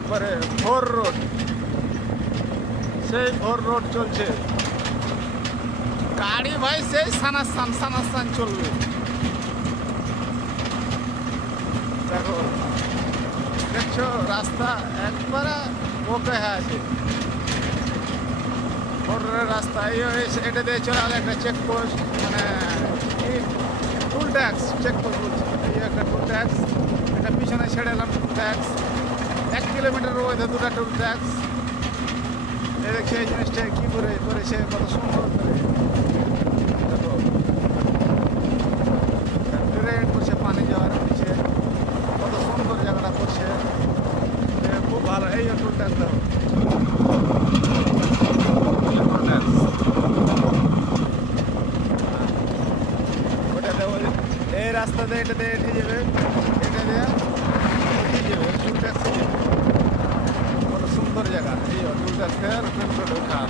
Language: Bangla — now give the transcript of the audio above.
একবারে ভোর রোড, সেই ভোর রোড চলছে গাড়ি ভাই, সেই সানাস্তান চলবে। দেখো, দেখছো রাস্তা একবারে ওকে হয়ে আছে, ভোর রোডের রাস্তা। এটা দিয়ে চলে গেলে একটা চেকপোস্ট, মানে টুল ট্যাক্স চেকপোস্ট বলছি, এই একটা টুল ট্যাক্স। এটা পিছনে ছেড়ে এলাম টুল ট্যাক্স, 1 কিলোমিটার রয়েছে 2টা টুল ট্যাক্স। এই দেখছি এই জিনিসটা কী করে করেছে, কত সুন্দর করে। দেখো ট্রেন করছে পানি যাওয়ার নিচে, কত সুন্দর জায়গাটা করছে, খুব ভালো। এই টুল ট্যাক্স দেখো, ওটা দেখো, এই রাস্তা দিয়ে এটা দিয়ে এঠে যাবে, এটা দিয়ে উঠে যাবে, টুল ট্যাক্সে যাবে। কত সুন্দর জায়গা, এই টুল ট্যাক্সের উঠা